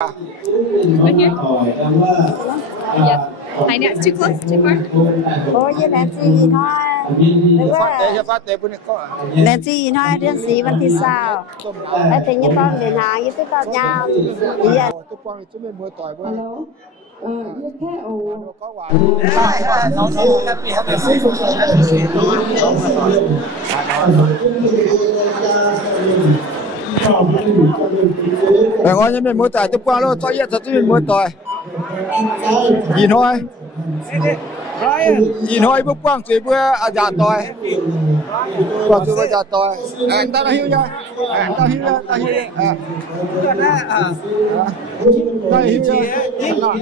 Right here? Yeah. Hi, next. Too close? Too far? Ủa với Lệ Chi gì thôi. Lệ Chi gì thôi, đến sĩวันที่20.ไอ้ถึงจะต้องเดินทางยี่สิบต่อยาวดีอ่ะทุกคนจะไม่มือต่อยเว้ยแค่โอ้ก็หวานน้องแฮปปี้แต่ว่ายังไม่มือต่อยทุกคนแล้วต่อยจะไม่มือต่อยยินห้อยยินห้อยพวกกว้างสวยเพื่ออาจารย์ต่อยกว้างสวยอาจารย์ต่อยตาหิวยังตาหิวตาหิวตาหิวยิ่งหน่อย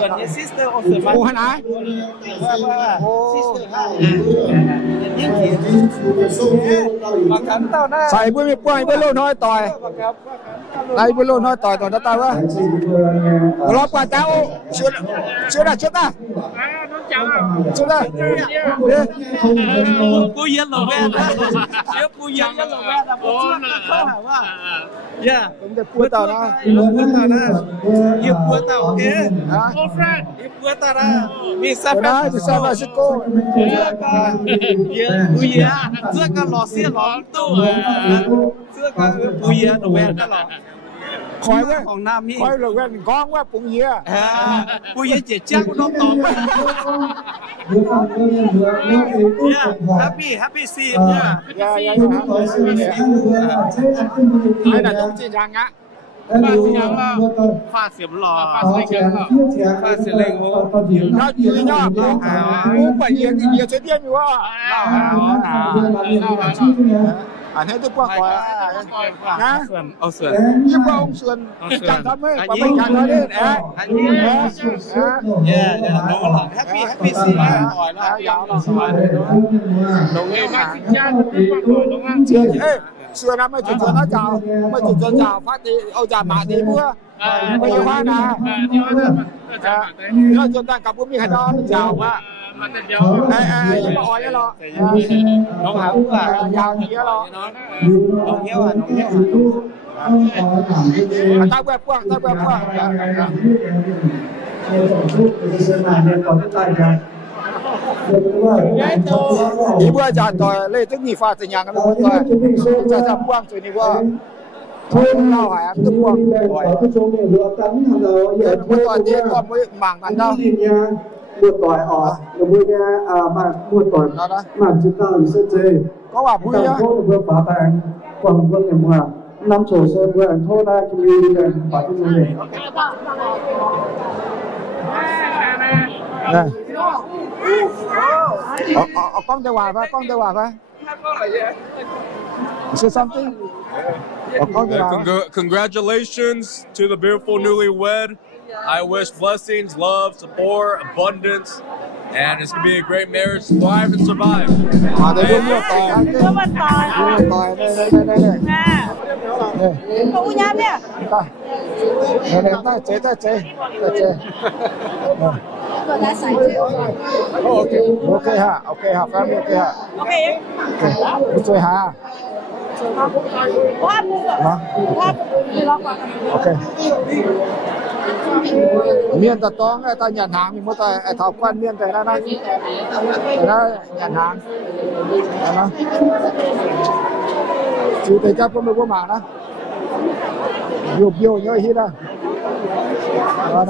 ส่วนซิสเตอร์ออฟเดอะมันโอ้ขนาดโอ้ใส่เพื่อไม่กว้างเพื่อโลน้อยต่อยไอ้เพื่อโลน้อยต่อยต่อตาว่าเราปาเจ้าชื่ออะไรชื่ออะไรชื่ออะไรกูเย็นหรอแม่เดี๋ยวกูเย็นหรอแม่โอ้เข้าหาว่าย่าผมจะพูดต่อนะพูดต่อนะยิบพูดต่อโอเคโอ้เฟรนยิบพูดต่อนะมีซาฟรานซิสโกเยอะกูเยอะเสื้อกันหล่อเสียหล่อตู้เสื้อกันกูเยอะหนูแม่กันหรอคอยว่าของน้ำนี่คอยหลงแว่นก้องว่าปุ๋งเยี่ยปุ๋งเยี่ยเจี๊ยจ้ากูน้องตอบhappy see ไอ้นั่นต้องจีจังอ่ะ发什么了？发什么了？他你呀，我本也随便你哇，อันนี้ทุกคนนะเอาส่วนยี่ปองส่วนจังทำให้ประมาณการเราเนี่ยอันนี้น้องหลังแฮปปี้ซีอ่อยแล้วยาวแล้วสบายน้องเอ๋มาสิจ้าน้องอ่ะส่วนนั้นไม่จุดส่วนนั้นจ่าไม่จุดส่วนจ่าphát thìเอาจ่ามาดีเพื่อไม่ยอมว่านะเราจนตั้งกับผู้มีใครด้อมจ่าว่ามันเดียวยังมาอ่อยแล้วหรอน้องหาผู้อ่ะยาวเยอะหรอน้องเหี้ยวอ่ะน้องเหี้ยวตาแวบกว้างตาแวบกว้างอีบัวจ่าต่อยเลยถึงมีฟ้าสัญญาณกันเลยต่อยจะกว้างสุดนี่ว่าทุกเราหายทุกกว้างต่อยเมื่อตอนนี้ก็ไม่หมั่งกันเนาะmua tỏi ở mua nha mà mua tỏi mà chúng ta là sẽ chơi có bà vui nhá vừa phá tàng quần quân nhà mùa năm sổ sơn vừa ăn thô ra chúng đi để phá cái gì này con tây hòa phải con tây hòa phải say something congratulations to the beautiful newlywed. I wish blessings, love, support, abundance, and it's going to be a great marriage, thrive and survive. Okay ha, family okay ha. Okay ha. Okay. Miền ta tóm ta nhận hàng thì mua ta thảo quan miền tại đó nhận hàng đó chú thấy chắc có mấy mà đó nhiều nhoi hít đó đó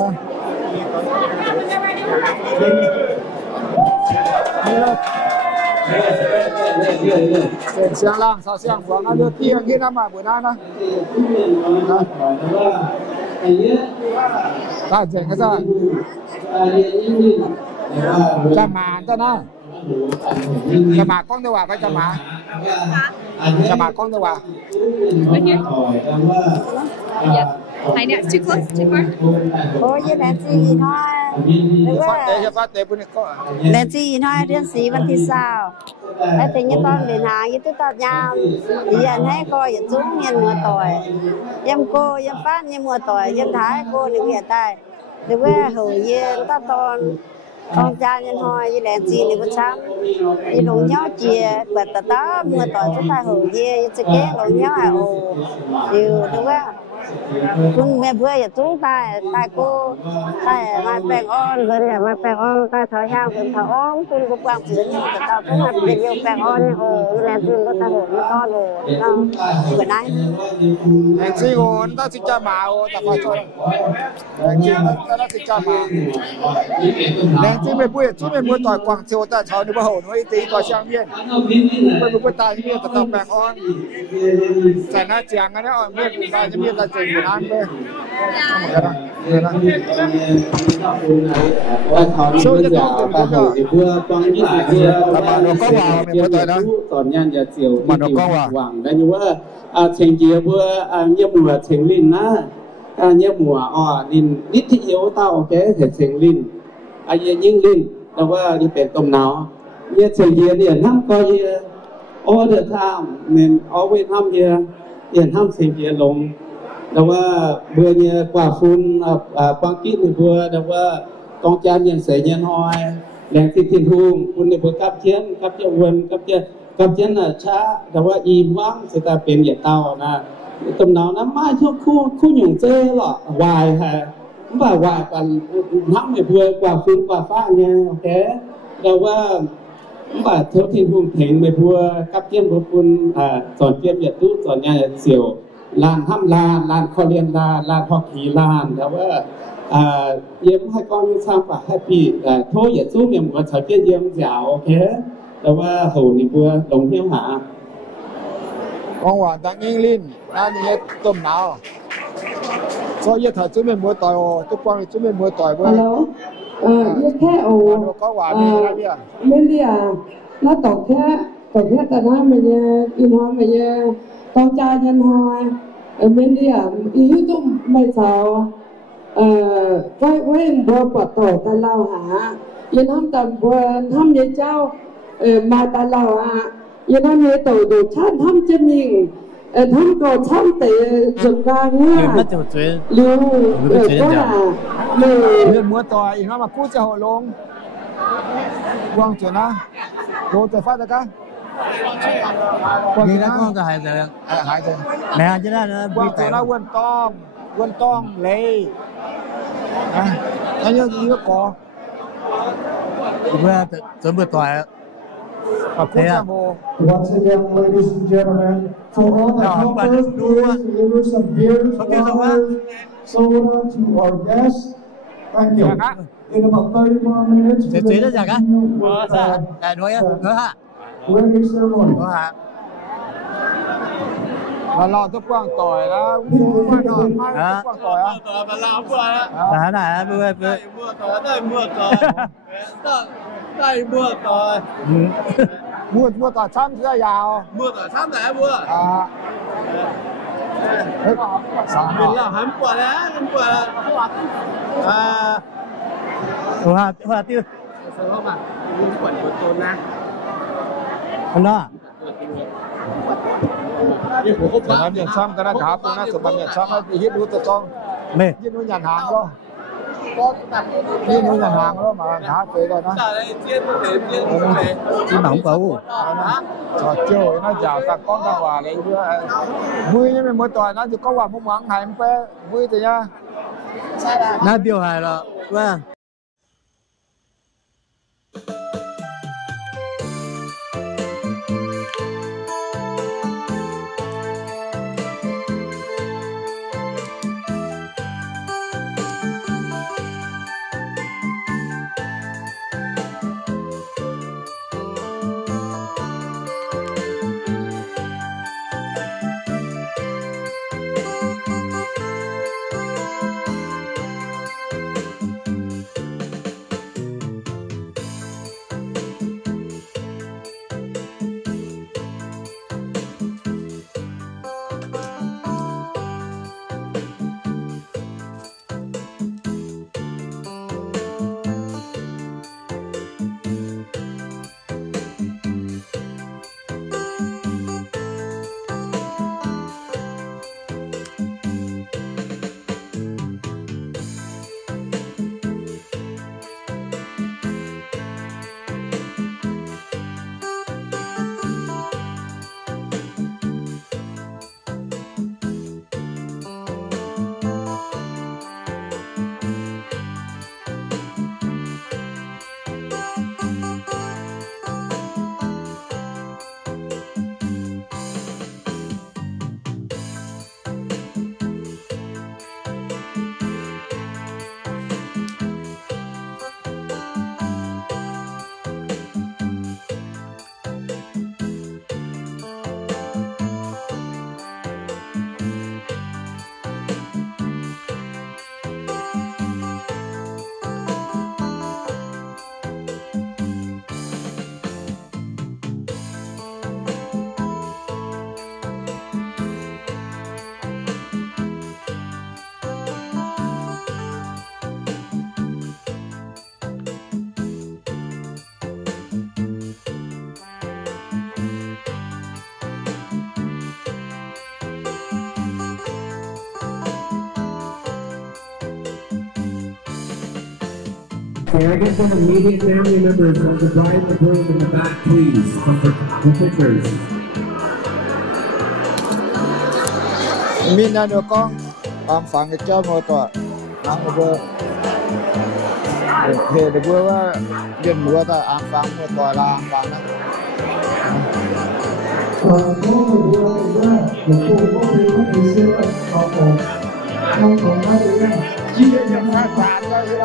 xiang lang sao xiang quảng ăn được tiền khi nào mà bữa nay đó ta dạy cái gì chả mà ta nó chả mà con đâu à phải chả mà con đâu à right here? Yeah. Hi, next. Too close? Too far? Ủa với Lệ Chi gì thôi. Lệ Chi gì thôi, đến sĩวันที่20.ไอ้ถึงจะต้องเดินทางยี่สิบต่อยาวดีอันให้ก็อย่าจุ้งยันมัวต่อยยังโกยังป้านยังมัวต่อยยังท้ายโกหนึ่งเหยียดได้หรือว่าหูเย็นตาตอนcon cha nhân hồi như lẹn gì này bữa sáng đi lồng nhau chia bật tạt tá mưa tỏi chúng ta hưởng gì chứ kế lồng nhau à ồ điều đúng không คุณแม่เบื่ออย่าจุ้งตายกูตายมาแปลงอ้อนเพิ่นอย่ามาแปลงอ้อนตายเท้ายาวเป็นเท้าอ้อมคุณกูกวางผืนแต่เท้าต้องมาเป็นอยู่แปลงอ้อนโอ้ยแรงคุณก็ตาโหดต้อนโอ้เนาะเกิดได้แรงซี่โอนถ้าสิจะมาโอแต่ขอโทษแรงซี่ถ้าสิจะมาแรงซี่ไม่พูดช่วยไม่มัวต่อยกวางเชียวแต่ชาวนี่บ่โหนไว้ตีต่อช่างเมียนไม่พูดตายเมียนแต่ต้องแปลงอ้อนใส่หน้าเจียงกันนะอ่อนเมียนตายจะเมียนตายเจียงอยู่นั้นเลยสู้จะต้องไปหาเพื่อป้องกันเพื่อตอนยันจะเจียวที่หวังได้ยังว่าเชียงเจียวเพื่อเยี่ยมหัวเชียงลินนะเยี่ยมหัวลินนิดเดียวเต้าแก่เห็ดเชียงลินยิ่งลินแต่ว่าจะเป็นต้มหนาวเนี่ยเชียงเจียวเนี่ยน้ำก็เยอะ all the time เนี่ย always ทำเยอะเนี่ยทำเชียงเจียวลงแต่ว่าเบื่อเนี่ยกว่าฟุ้นปังกี้เนี่ยเบื่อแต่ว่าต้องจานยังเสียยังน้อยแรงที่ทิ้งทุ่งคุณเนี่ยเบื่อกับเชียนกับเจ้าวนกับเชียนน่ะช้าแต่ว่าอีว่างสตาเป็นอย่างเต้านะตำหนาวน้ำไม้ชั่วคู่หยุ่งเจ้หรอวายฮะว่าวายกันน้ำไม่เบื่อกว่าฟุ้นกว่าฟ้าเนี่ยโอเคแต่ว่าบ่าเท่าที่ทุ่งเพ่งไม่เบื่อกับเชียนพวกคุณสอนเชียนอย่าตู้สอนอย่าเสี่ยวลานห้ำลานคอเรียนลานฮอกกี้ลานแต่ว่าเยี่ยมให้ก้อนยูซ้ำป่ะแฮปปี้โทษอย่าสู้เนี่ยมันใช้เพี้ยเยี่ยมเจ้าโอเคแต่ว่าโหนี่เพื่อลงเที่ยวหาของหวานดังยิ่งลิ้นนั่นนี่ต้มหนาวซอยยี่ถอยจุ่มเป็นมือต่อยโอทุกปองจุ่มเป็นมือต่อยเว้ยยี่แค่โอ้ก็หวานนี่นะพี่ไม่เรียแล้วต่อแค่แต่น้ำมันเยอะอินหอมมันเยอะต้องจ่ายยันหอยไม่เรียอีหุ่ตุ้มไม่สาวไว้บัวปวดต่อตาเล่าหายันทำตามบัวทำยันเจ้ามาตาเล่าหายันทำยันต่อดูชั้นทำจะมิงทำก็ชั้นแต่จุดกลางเนี่ยรู้ก็làเรื่องมัวต่อยอีกนะมาคู่จะหัวลงวางเจนะโดนแต่ฟาดตะกันนี่แล้วก็จะหายใจแม่จะได้นะวางเจนะวนต้องเลยอันนี้ก็ก่อเพื่อจะเบื่อต่อยOnce again, ladies and gentlemen, for all the helpers, please deliver some beers, flowers, soda to our guests. Thank you. In about 30 more minutes, we'll continue with wedding ceremony. เรา ทุกกว้างต่อยแล้วทุกกว้างต่อยมาลาวตัวแล้วไหนเบื่อได้มั่วต่อช้ำเสื้อยาวมั่วต่อช้ำไหนมั่วเป็นเราหันปวดแล้วหัวติ้วเข้ามาปวดตัวนะคนน่ะสำหรับอย่างซ้ำก็น่าถามตรงนั้นสำหรับอย่างซ้ำให้ฮิตดูตัวต้องยินดูอย่างห่างก็ยินดูอย่างห่างก็มาหาเจอกันนะที่หนองปูชอเจ้าน่าจะตะก้องตะว่าอะไรเพื่อมือยังไม่หมดต่อยน่าจะก็ว่ามุ่งหวังหายมันไปมือแต่ยังน่าเดียวหายแล้วว่า Can I get some immediate family members of the bride and the groom in the back, please, for pictures? มีนายเดียวกองตามฝังกับเจ้าโมตัวอังเบอร์เหตุเพื่อว่าเรียนรู้ว่าอังฟังเมื่อตัวลาอังฟังนะยี่ยังแค่สามได้ใช่ไหม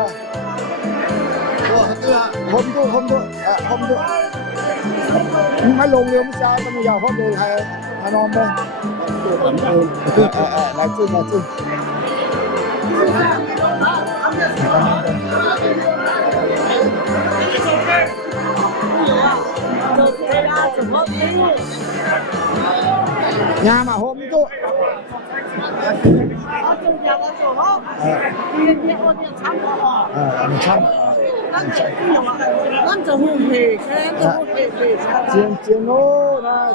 ผมดูไม่ลงเรือไม่ช้าก็ไม่ยาวเพราะดูใครนอนไป来住。nhà mà hôm đó chiến nô na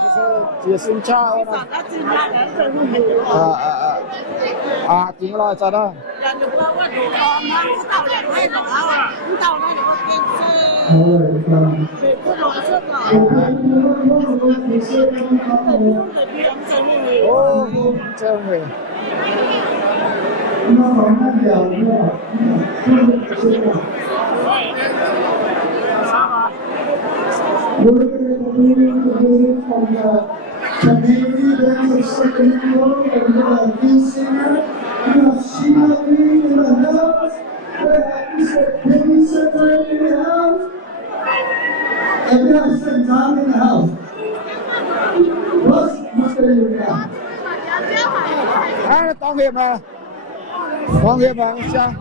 chiến sinh cha tiếng là sao đó ô chơi người Community Dance of Second World, and we have Bill Singer, we have Sheila Lee in the house, we have Mr. Penny Separated in the house, and we have St. John in the house. What's Mr. Yuka? À, Con Hiệp mà sao?